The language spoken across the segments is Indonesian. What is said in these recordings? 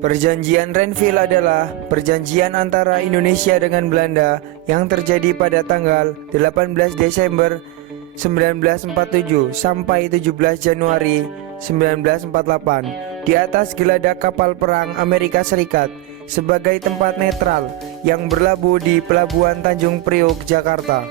Perjanjian Renville adalah perjanjian antara Indonesia dengan Belanda yang terjadi pada tanggal 18 Desember 1947 sampai 17 Januari 1948 di atas geladak kapal perang Amerika Serikat sebagai tempat netral yang berlabuh di Pelabuhan Tanjung Priok, Jakarta.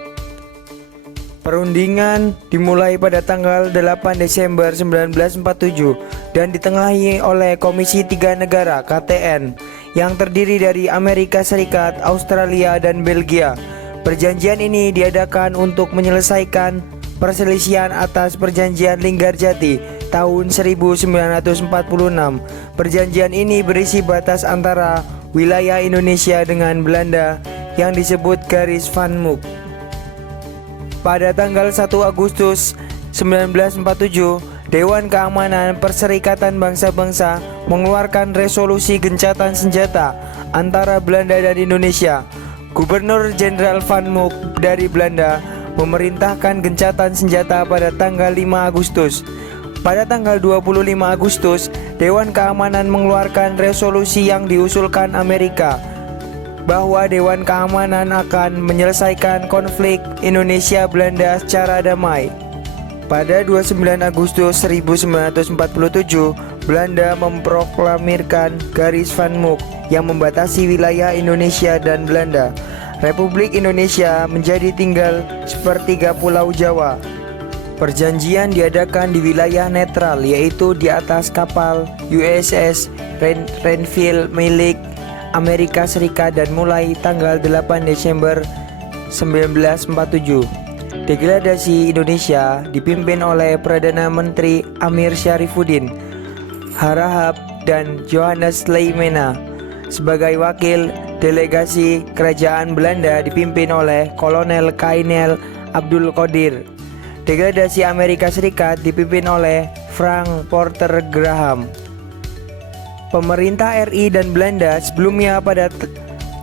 Perundingan dimulai pada tanggal 8 Desember 1947 dan ditengahi oleh Komisi Tiga Negara (KTN) yang terdiri dari Amerika Serikat, Australia, dan Belgia. Perjanjian ini diadakan untuk menyelesaikan perselisihan atas Perjanjian Linggarjati tahun 1946. Perjanjian ini berisi batas antara wilayah Indonesia dengan Belanda yang disebut Garis Van Mook. Pada tanggal 1 Agustus 1947, Dewan Keamanan Perserikatan Bangsa-Bangsa mengeluarkan resolusi gencatan senjata antara Belanda dan Indonesia. Gubernur Jenderal Van Mook dari Belanda memerintahkan gencatan senjata pada tanggal 5 Agustus. Pada tanggal 25 Agustus, Dewan Keamanan mengeluarkan resolusi yang diusulkan Amerika bahwa Dewan Keamanan akan menyelesaikan konflik Indonesia-Belanda secara damai. Pada 29 Agustus 1947, Belanda memproklamirkan Garis Van Mook yang membatasi wilayah Indonesia dan Belanda. Republik Indonesia menjadi tinggal sepertiga Pulau Jawa. Perjanjian diadakan di wilayah netral, yaitu di atas kapal USS Renville milik Amerika Serikat dan mulai tanggal 8 Desember 1947. Degradasi Indonesia dipimpin oleh Perdana Menteri Amir Syarifuddin Harahap dan Johannes Leimena. Sebagai wakil delegasi kerajaan Belanda dipimpin oleh Kolonel Kainel Abdul Qadir. Degradasi Amerika Serikat dipimpin oleh Frank Porter Graham. Pemerintah RI dan Belanda sebelumnya pada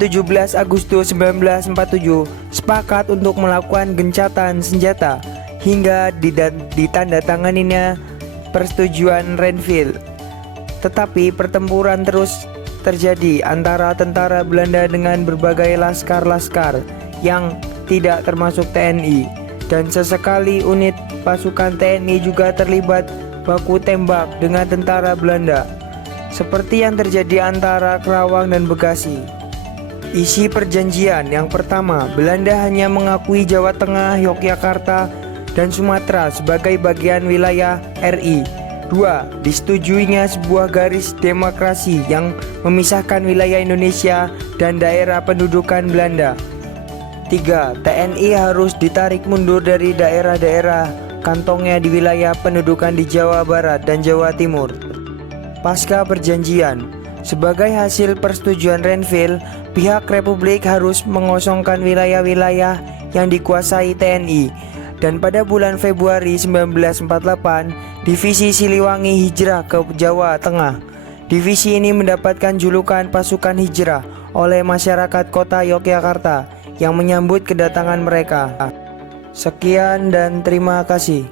17 Agustus 1947 sepakat untuk melakukan gencatan senjata hingga ditandatanganinya persetujuan Renville. Tetapi pertempuran terus terjadi antara tentara Belanda dengan berbagai laskar-laskar yang tidak termasuk TNI, dan sesekali unit pasukan TNI juga terlibat baku tembak dengan tentara Belanda, seperti yang terjadi antara Kerawang dan Bekasi. Isi perjanjian yang pertama, Belanda hanya mengakui Jawa Tengah, Yogyakarta, dan Sumatera sebagai bagian wilayah RI. 2. Disetujuinya sebuah garis demarkasi yang memisahkan wilayah Indonesia dan daerah pendudukan Belanda. 3. TNI harus ditarik mundur dari daerah-daerah kantongnya di wilayah pendudukan di Jawa Barat dan Jawa Timur. Pasca perjanjian, sebagai hasil persetujuan Renville, pihak Republik harus mengosongkan wilayah-wilayah yang dikuasai TNI. Dan pada bulan Februari 1948, Divisi Siliwangi hijrah ke Jawa Tengah. Divisi ini mendapatkan julukan pasukan hijrah oleh masyarakat kota Yogyakarta yang menyambut kedatangan mereka. Sekian dan terima kasih.